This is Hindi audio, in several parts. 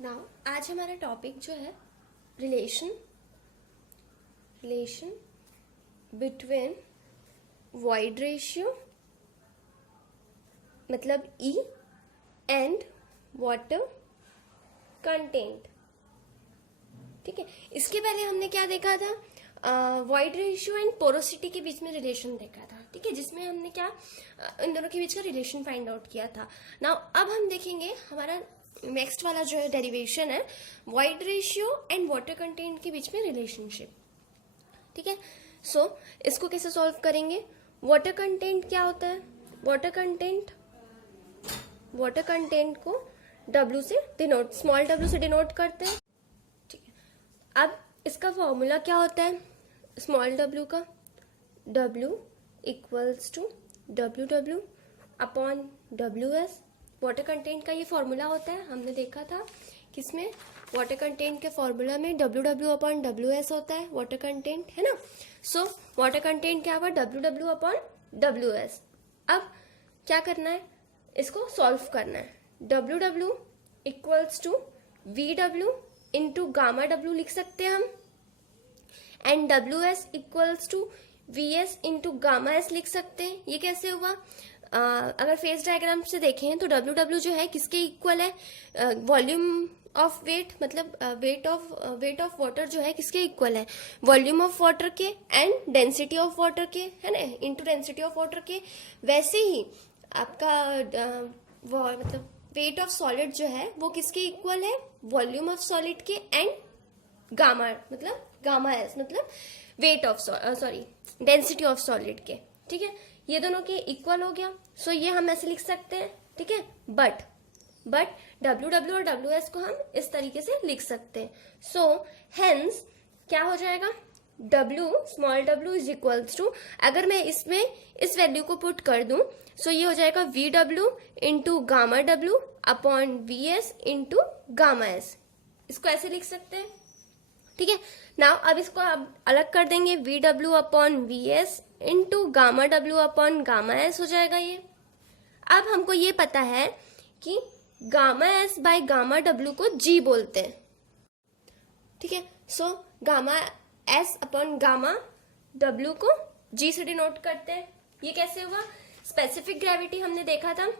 नाउ आज हमारा टॉपिक जो है रिलेशन बिटवीन वॉइड रेशियो मतलब E एंड वाटर कंटेंट। ठीक है, इसके पहले हमने क्या देखा था, वॉइड रेशियो एंड पोरोसिटी के बीच में रिलेशन देखा था। ठीक है, जिसमें हमने क्या इन दोनों के बीच का रिलेशन फाइंड आउट किया था। नाउ अब हम देखेंगे हमारा नेक्स्ट वाला जो है डेरिवेशन है void ratio and water content के बीच में रिलेशनशिप। ठीक है, सो इसको कैसे सॉल्व करेंगे। वाटर कंटेंट क्या होता है, वाटर कंटेंट को W से डिनोट, स्मॉल w से डिनोट करते हैं। ठीक है, अब इसका फॉर्मूला क्या होता है स्मॉल w का, W equals to WW upon WS। Water content का ये फॉर्मूला होता है, हमने देखा था किसमें, वाटर कंटेंट के फॉर्मूला में WW अपॉन WS होता है वाटर कंटेंट, है ना। सो वाटर कंटेंट क्या हुआ, WW अपॉन WS। अब क्या करना है, इसको सॉल्व करना है। WW equals to VW into gamma W लिख सकते हैं हम, and WS equals to VS into gamma S लिख सकते हैं। ये कैसे हुआ, अगर फेज डायग्राम से देखें तो WW जो है किसके इक्वल है, वॉल्यूम ऑफ वेट, मतलब वेट ऑफ वाटर जो है किसके इक्वल है, वॉल्यूम ऑफ वाटर के एंड डेंसिटी ऑफ वाटर के, है ना, इनटू डेंसिटी ऑफ वाटर के। वैसे ही आपका मतलब वेट ऑफ सॉलिड जो है वो किसके इक्वल है, वॉल्यूम ऑफ सॉलिड के एंड गामा एस मतलब weight of density of solid के। ठीक है, ये दोनों के इक्वल हो गया। सो ये हम ऐसे लिख सकते हैं। ठीक है, बट WW और WS को हम इस तरीके से लिख सकते हैं। सो हेंस क्या हो जाएगा, small w is equals to, अगर मैं इसमें इस वैल्यू को पुट कर दूं, सो ये हो जाएगा VW into gamma W upon VS into gamma S। इसको ऐसे लिख सकते हैं। ठीक है, नाउ अब इसको अब अलग कर देंगे, VW upon VS into gamma W upon gamma S हो जाएगा ये। अब हमको ये पता है कि gamma S by gamma W को G बोलते हैं। ठीक है, so gamma S upon gamma W को G से डिनोट करते हैं। ये कैसे हुआ, स्पेसिफिक ग्रेविटी हमने देखा था,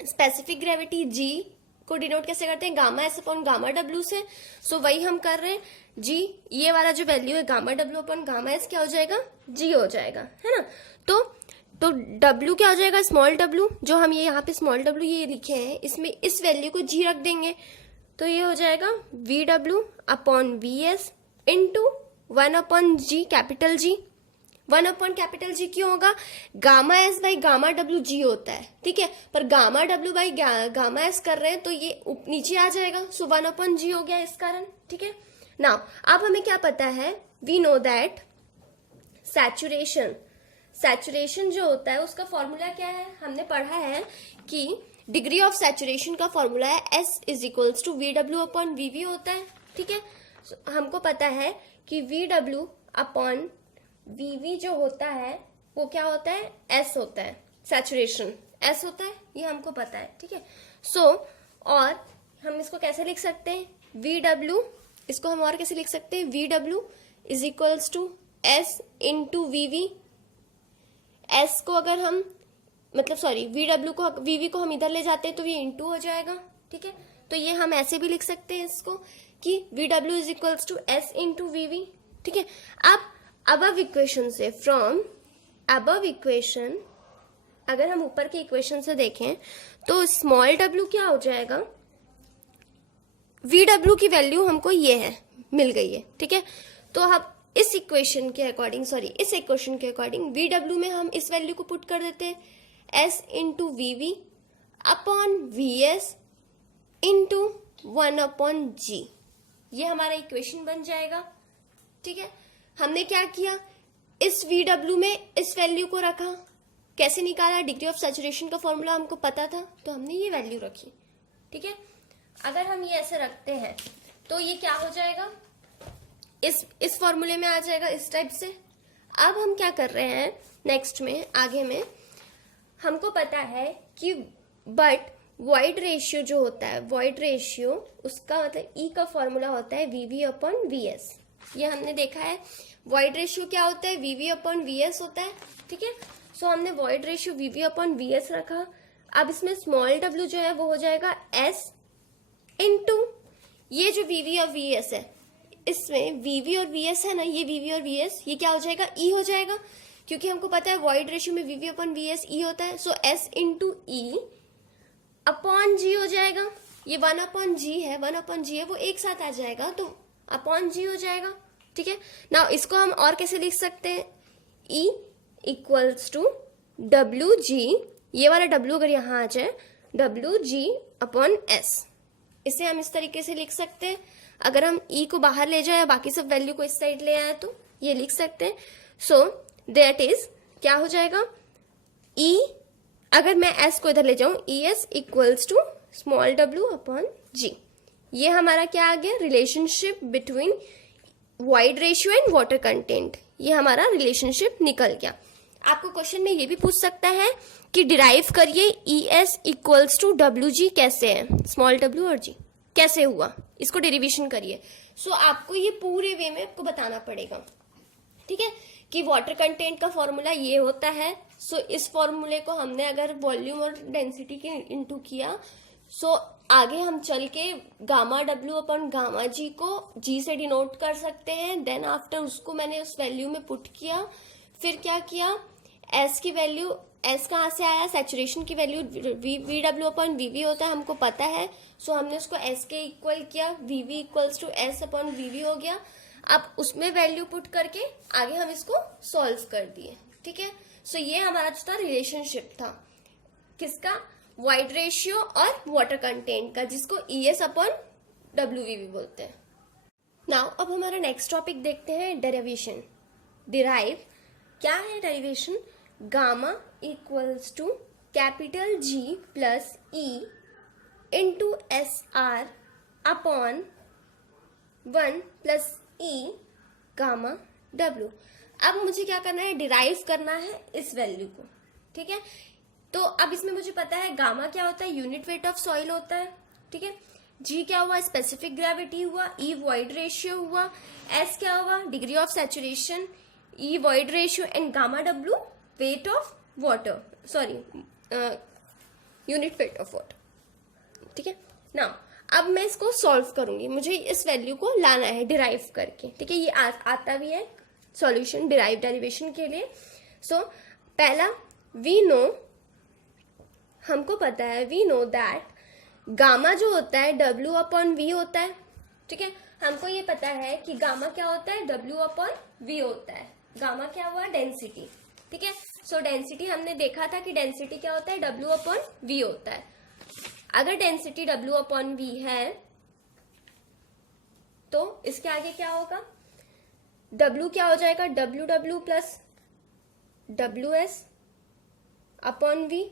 स्पेसिफिक ग्रेविटी G को डिनोट कैसे करते हैं, gamma S upon gamma W से। सो वही हम कर रहे हैं, G ये वाला जो वैल्यू है gamma W upon gamma S क्या हो जाएगा, G हो जाएगा, है ना। तो W क्या हो जाएगा, स्मॉल w, जो हम ये यहाँ पे स्मॉल w ये लिखे हैं, इसमें इस वैल्यू को G रख देंगे, तो ये हो जाएगा VW upon VS into 1 upon G capital G। 1 upon capital G क्यों होगा, gamma S by gamma W G होता है। ठीक है, पर gamma W by gamma S कर रहे हैं तो ये नीचे आ जाएगा, सो 1 अपॉन G हो गया इस कारण। ठीक है, नाउ अब हमें क्या पता है, वी नो दैट सैचुरेशन जो होता है उसका फॉर्मूला क्या है, हमने पढ़ा है कि डिग्री ऑफ सैचुरेशन का फॉर्मूला है S is equals to VW upon VV होता है। ठीक है, हमको पता है कि VW अपॉन VV जो होता है वो क्या होता है, S होता है, सैचुरेशन S होता है, ये हमको पता है। ठीक है, सो और हम इसको कैसे लिख सकते हैं, VW, इसको हम और कैसे लिख सकते हैं, VW is equals to S into VV। S को अगर हम VW को VV को हम इधर ले जाते हैं तो ये इंटू हो जाएगा। ठीक है, तो ये हम ऐसे भी लिख सकते हैं इसको कि VW is equals to S into VV। ठीक है, अब अबव इक्वेशन से, फ्रॉम अबव इक्वेशन अगर हम ऊपर के इक्वेशन से देखें तो स्मॉल w क्या हो जाएगा, VW की वैल्यू हमको ये है, मिल गई है। ठीक है, तो अब इस इक्वेशन के अकॉर्डिंग VW में हम इस वैल्यू को पुट कर देते हैं, S into VV upon VS into 1 upon G। ये हमारा इक्वेशन बन जाएगा। ठीक है, हमने क्या किया, इस VW में इस वैल्यू को रखा, कैसे निकाला, डिग्री ऑफ सैचुरेशन का फॉर्मूला हमको पता था तो हमने ये वैल्यू रखी। ठीक है, अगर हम ये ऐसे रखते हैं तो ये क्या हो जाएगा, इस फॉर्मूले में आ जाएगा इस टाइप से। अब हम क्या कर रहे हैं नेक्स्ट में, आगे में हमको पता है कि बट वॉइड रेशियो जो होता है, वॉइड रेशियो उसका मतलब ई का फॉर्मूला होता है वीवी अपॉन वीएस। ये हमने देखा है वॉइड रेशियो क्या होता है, वीवी अपॉन वीएस होता है। ठीक है, सो हमने वॉइड रेशियो वीवी अपॉन वीएस रखा। अब इसमें स्मॉल डब्ल्यू जो है वो हो जाएगा एस इनटू ये जो वीवी और वीएस है, इसमें वीवी और वीएस है ना, ये वीवी और वीएस ये क्या हो जाएगा, ई हो जाएगा, क्योंकि हमको पता है वॉइड रेशियो में वीवी अपॉन वीएस ई होता है। सो एस इंटू ई अपॉन जी हो जाएगा। ये 1 अपॉन जी है, 1 अपॉन जी है, वो एक साथ आ जाएगा तो अपॉन जी हो जाएगा। ठीक है, नाउ इसको हम और कैसे लिख सकते हैं, E equals to W G, ये वाला डब्ल्यू अगर यहाँ आ जाए डब्ल्यू जी अपॉन एस, इसे हम इस तरीके से लिख सकते हैं। अगर हम ई को बाहर ले जाए, बाकी सब वैल्यू को इस साइड ले आए तो ये लिख सकते हैं। सो दैट इज क्या हो जाएगा, ई अगर मैं एस को इधर ले जाऊं, E S equals to small W upon G. ये हमारा क्या आ गया, relationship between void ratio and water content, ये हमारा रिलेशनशिप निकल गया। आपको क्वेश्चन में ये भी पूछ सकता है कि डिराइव करिए E S equals to W G कैसे है, स्मॉल डब्ल्यू और जी कैसे हुआ, इसको डेरिवेशन करिए। सो आपको ये पूरे वे में आपको बताना पड़ेगा। ठीक है, कि वाटर कंटेंट का फॉर्मूला ये होता है। सो इस फॉर्मूले को हमने अगर वॉल्यूम और डेंसिटी के इनटू किया, सो आगे हम चल के गामा डब्ल्यू अपॉन गामा जी को जी से डिनोट कर सकते हैं। देन आफ्टर उसको मैंने उस वैल्यू में पुट किया, फिर क्या किया, एस की वैल्यू, एस कहाँ से आया, सैचुरेशन की वैल्यू वी डब्ल्यू अपॉन वीवी होता है, हमको पता है। सो हमने उसको एस के इक्वल किया, वीवी इक्वल्स टू एस अपॉन वीवी हो गया। अब उसमें वैल्यू पुट करके आगे हम इसको सॉल्व कर दिए। ठीक है, सो ये हमारा जो था रिलेशनशिप था किसका, वाइड रेशियो और वाटर कंटेंट का, जिसको E S upon W we बोलते हैं। नाउ अब हमारा नेक्स्ट टॉपिक देखते हैं, डेरिवेशन। डिराइव क्या है derivation, gamma equals to capital G plus E into S R upon 1 plus E gamma W. अब मुझे क्या करना है, डिराइव करना है इस वैल्यू को। ठीक है, तो अब इसमें मुझे पता है गामा क्या होता है, यूनिट वेट ऑफ सॉइल होता है। ठीक है, जी क्या हुआ, स्पेसिफिक ग्रेविटी हुआ, ई वॉइड रेशियो हुआ, एस क्या हुआ, degree of saturation, E void ratio and gamma W weight of water, sorry unit weight of water. ठीक है, नाउ अब मैं इसको सॉल्व करूंगी, मुझे इस वैल्यू को लाना है डिराइव करके। ठीक है, ये आता भी है सॉल्यूशन डिराइव डेरिवेशन के लिए। सो पहला वी नो, हमको पता है, वी नो दैट गामा जो होता है डब्ल्यू अपॉन वी होता है। ठीक है, हमको ये पता है कि गामा क्या होता है, डब्ल्यू अपॉन वी होता है। गामा क्या हुआ, डेंसिटी। ठीक है, सो डेंसिटी हमने देखा था कि डेंसिटी क्या होता है, डब्ल्यू अपॉन वी होता है। अगर डेंसिटी डब्ल्यू अपॉन वी है तो इसके आगे क्या होगा, डब्ल्यू क्या हो जाएगा, W W plus W S upon V.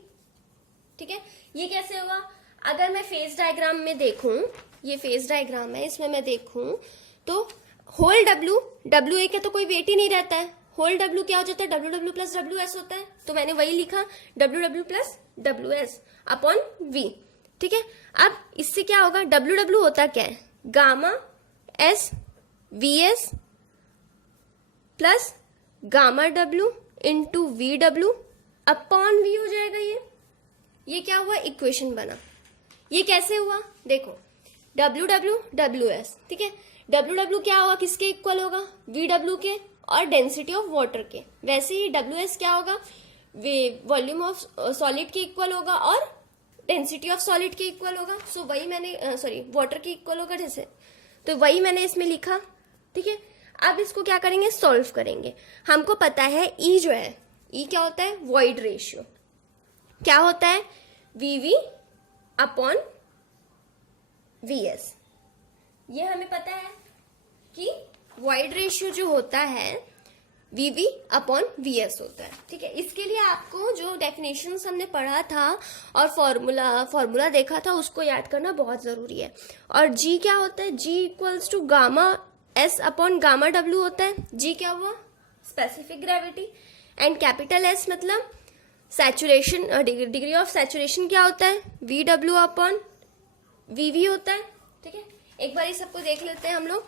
ठीक है, ये कैसे होगा, अगर मैं फेज डायग्राम में देखूं, ये फेज डायग्राम है, इसमें मैं देखूं तो होल डब्ल्यू, डब्ल्यू ए का तो कोई वेट ही नहीं रहता है, होल डब्ल्यू क्या हो जाता है, W W plus W S होता है। तो मैंने वही लिखा, W W plus W S upon V. ठीक है, अब इससे क्या होगा, डब्ल्यू डब्ल्यू होता क्या है, gamma S V S plus gamma W into V W upon V हो जाएगा। ये क्या हुआ, इक्वेशन बना। ये कैसे हुआ, देखो डब्ल्यू डब्ल्यू डब्ल्यू एस। ठीक है, डब्ल्यू डब्ल्यू क्या होगा, किसके इक्वल होगा, वी डब्ल्यू के और डेंसिटी ऑफ वाटर के। वैसे ही डब्ल्यू एस क्या होगा, वॉल्यूम ऑफ सॉलिड के इक्वल होगा और डेंसिटी ऑफ सॉलिड के इक्वल होगा। सो वही मैंने सॉरी वाटर के इक्वल होगा जैसे, तो वही मैंने इसमें लिखा। ठीक है, अब इसको क्या करेंगे, सॉल्व करेंगे। हमको पता है ई जो है, ई क्या होता है, वॉइड रेशियो क्या होता है, वीवी अपॉन वीएस। ये हमें पता है कि वॉइड रेशियो जो होता है वीवी अपॉन वीएस होता है। ठीक है, इसके लिए आपको जो डेफिनेशंस हमने पढ़ा था और फॉर्मूला देखा था उसको याद करना बहुत जरूरी है। और जी क्या होता है, G equals to gamma S upon gamma W होता है। जी क्या हुआ, specific gravity, and capital S मतलब सैचुरेशन, डिग्री ऑफ सैचुरेशन क्या होता है, VW अपॉन VV होता है। ठीक है, एक बार सबको देख लेते हैं हम लोग।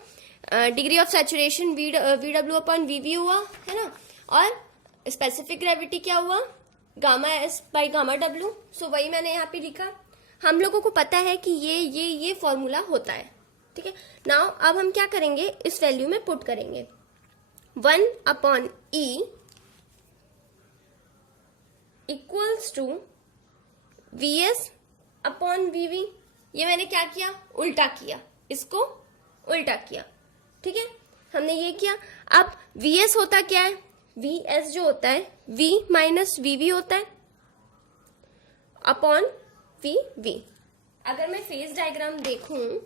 Degree of saturation VW upon VV हुआ है ना, और स्पेसिफिक ग्रेविटी क्या हुआ, gamma S by gamma W। सो वही मैंने यहाँ पे लिखा। हम लोगों को पता है कि ये फॉर्मूला होता है। ठीक है, नाउ अब हम क्या करेंगे, इस वैल्यू में पुट करेंगे 1 upon E equals to VS upon VV। ये मैंने क्या किया, उल्टा किया, इसको उल्टा किया। ठीक है, हमने ये किया। अब VS होता क्या है, VS जो होता है V माइनस VV होता है अपॉन VV। अगर मैं फेज डायग्राम देखूं,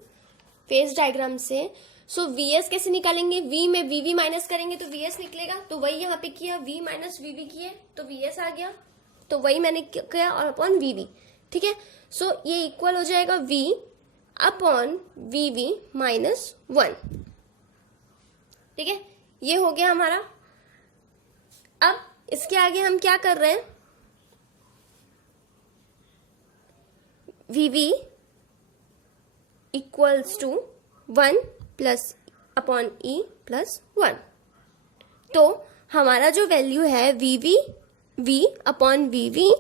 फेज डायग्राम से, सो VS कैसे निकालेंगे, V में VV माइनस करेंगे तो VS निकलेगा। तो वही यहाँ पे किया, V माइनस VV किए तो VS आ गया, तो वही मैंने किया, और अपॉन VV। ठीक है, सो ये इक्वल हो जाएगा V अपॉन VV माइनस 1। ठीक है, ये हो गया हमारा। अब इसके आगे हम क्या कर रहे हैं, VV equals to 1 plus upon E plus 1। तो हमारा जो वैल्यू है V अपॉन VV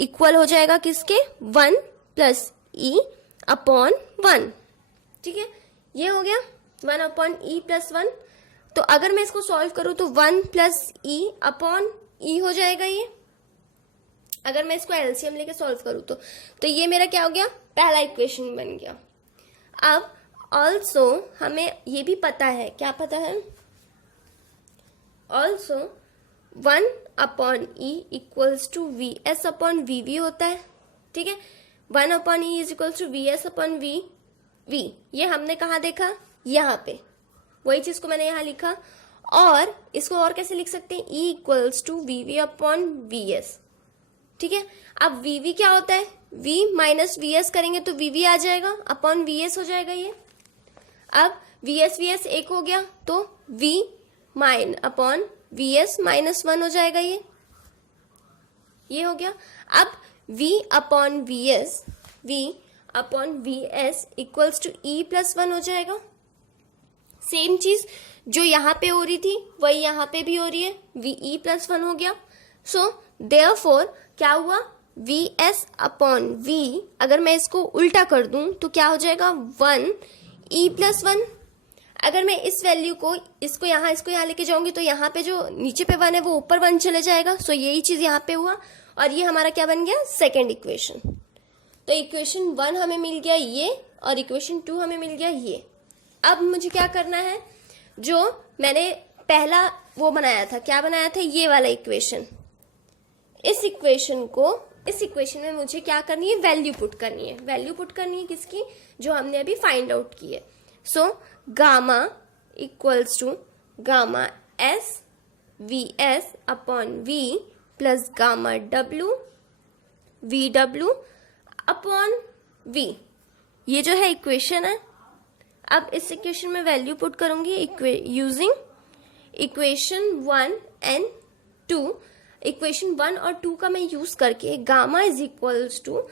इक्वल हो जाएगा किसके, 1 प्लस E अपॉन 1। ठीक है, ये हो गया 1 अपॉन E प्लस 1। तो अगर मैं इसको सॉल्व करूं तो 1 प्लस E अपॉन E हो जाएगा ये। अगर मैं इसको एलसीएम लेके सॉल्व करूं तो ये मेरा क्या हो गया, पहला इक्वेशन बन गया। अब ऑल्सो हमें ये भी पता है, क्या पता है, also 1 upon E equals to VS upon VV होता है। ठीक है, 1 upon E is equals to VS upon V। ये हमने कहाँ देखा, यहाँ पे, वही चीज को मैंने यहाँ लिखा। और इसको और कैसे लिख सकते हैं, E equals to VV upon VS। ठीक है, अब VV क्या होता है, V माइनस VS करेंगे तो VV आ जाएगा, अपॉन VS हो जाएगा ये। अब VS एक हो गया तो V माइन अपॉन VS माइनस 1 हो जाएगा ये हो गया। अब V upon VS equals to E plus 1 हो जाएगा। सेम चीज जो यहाँ पे हो रही थी वही यहाँ पे भी हो रही है, VE प्लस 1 हो गया। सो देयरफॉर क्या हुआ, VS अपॉन V, अगर मैं इसको उल्टा कर दूं तो क्या हो जाएगा, 1 E प्लस 1। अगर मैं इस वैल्यू को इसको यहाँ लेके जाऊंगी तो यहाँ पे जो नीचे पे 1 है वो ऊपर 1 चले जाएगा। सो यही चीज यहाँ पे हुआ, और ये हमारा क्या बन गया, सेकेंड इक्वेशन। तो इक्वेशन 1 हमें मिल गया ये, और इक्वेशन 2 हमें मिल गया ये। अब मुझे क्या करना है, जो मैंने पहला वो बनाया था, क्या बनाया था, ये वाला इक्वेशन। इस इक्वेशन में मुझे क्या करनी है, वैल्यू पुट करनी है। वैल्यू पुट करनी है किसकी, जो हमने अभी फाइंड आउट की है। So gamma equals to gamma S VS upon V plus gamma W VW upon V। ये जो है इक्वेशन है। अब इस इक्वेशन में वैल्यू पुट करूंगी यूजिंग इक्वेशन 1 एंड 2। इक्वेशन 1 और 2 का मैं यूज करके gamma is equals to,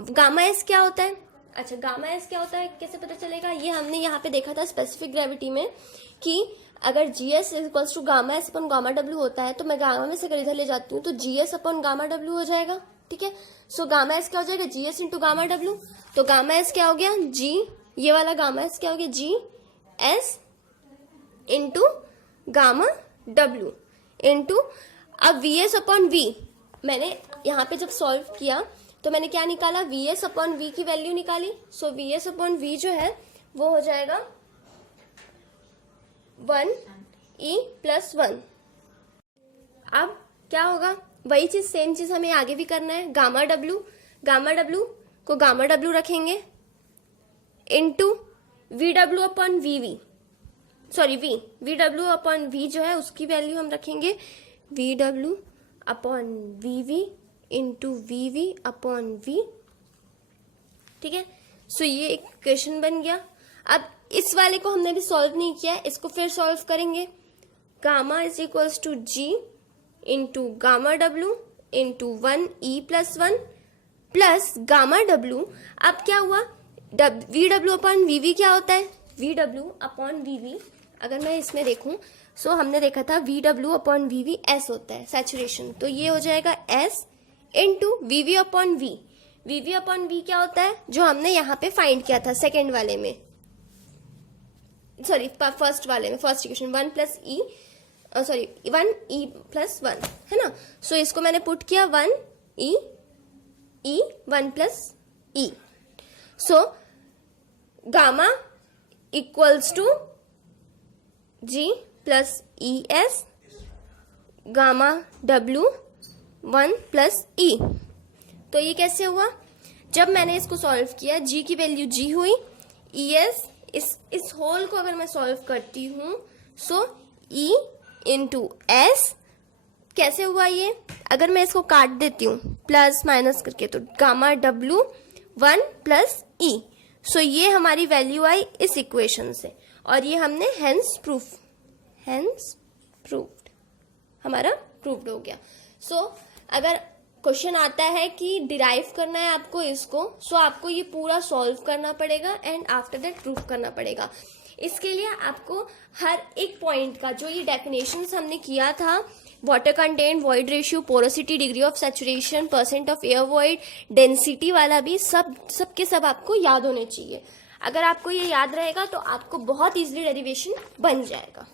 gamma S क्या होता है, अच्छा गामा एस क्या होता है कैसे पता चलेगा, ये हमने यहाँ पे देखा था स्पेसिफिक ग्रेविटी में कि अगर GS is equals to gamma S upon gamma W होता है, तो मैं गामा में से अगर इधर ले जाती हूँ तो GS अपॉन गामा W हो जाएगा। ठीक है, सो गामा एस क्या हो जाएगा, GS इंटू गामा W। तो गामा एस क्या हो गया, G, ये वाला गामा एस क्या हो गया, GS into gamma W into, अब VS अपॉन V, मैंने यहाँ पे जब सॉल्व किया तो मैंने क्या निकाला, VS अपॉन V की वैल्यू निकाली। सो VS अपॉन V जो है वो हो जाएगा 1 E प्लस 1। अब क्या होगा, वही चीज सेम चीज हमें आगे भी करना है। गामा W को गामा W रखेंगे into VW upon VV, sorry VW upon V जो है उसकी वैल्यू हम रखेंगे VW upon VV into VV upon V। ठीक है, सो ये एक क्वेश्चन बन गया। अब इस वाले को हमने भी सॉल्व नहीं किया, इसको फिर सॉल्व करेंगे। Gamma is equals to G into gamma W into 1E+1 plus gamma W. अब क्या हुआ, VW अपॉन VV क्या होता है, VW अपॉन VV अगर मैं इसमें देखूं सो हमने देखा था VW अपॉन VV S होता है सैचुरेशन, तो ये हो जाएगा S into VV upon V। VV upon V क्या होता है जो हमने यहाँ पे फाइंड किया था सेकेंड वाले में, सॉरी फर्स्ट वाले में, फर्स्ट इक्वेशन 1E+1 है ना। सो इसको मैंने पुट किया 1E 1+E। So gamma equals to G plus ES gamma W 1+E। तो ये कैसे हुआ, जब मैंने इसको सॉल्व किया G की वैल्यू G हुई, ES इस होल को अगर मैं सॉल्व करती हूं सो E इंटू S कैसे हुआ ये, अगर मैं इसको काट देती हूँ प्लस माइनस करके तो गामा W 1+E। सो ये हमारी वैल्यू आई इस इक्वेशन से और ये हमने हेंस प्रूव्ड, हमारा प्रूव्ड हो गया। सो अगर क्वेश्चन आता है कि डिराइव करना है आपको इसको, सो आपको ये पूरा सॉल्व करना पड़ेगा एंड आफ्टर दैट प्रूव करना पड़ेगा। इसके लिए आपको हर एक पॉइंट का जो ये डेफिनेशंस हमने किया था, water content, void ratio, porosity, degree of saturation, percent of air void, density वाला भी सब के सब आपको याद होने चाहिए। अगर आपको ये याद रहेगा तो आपको बहुत इजीली डेरिवेशन बन जाएगा।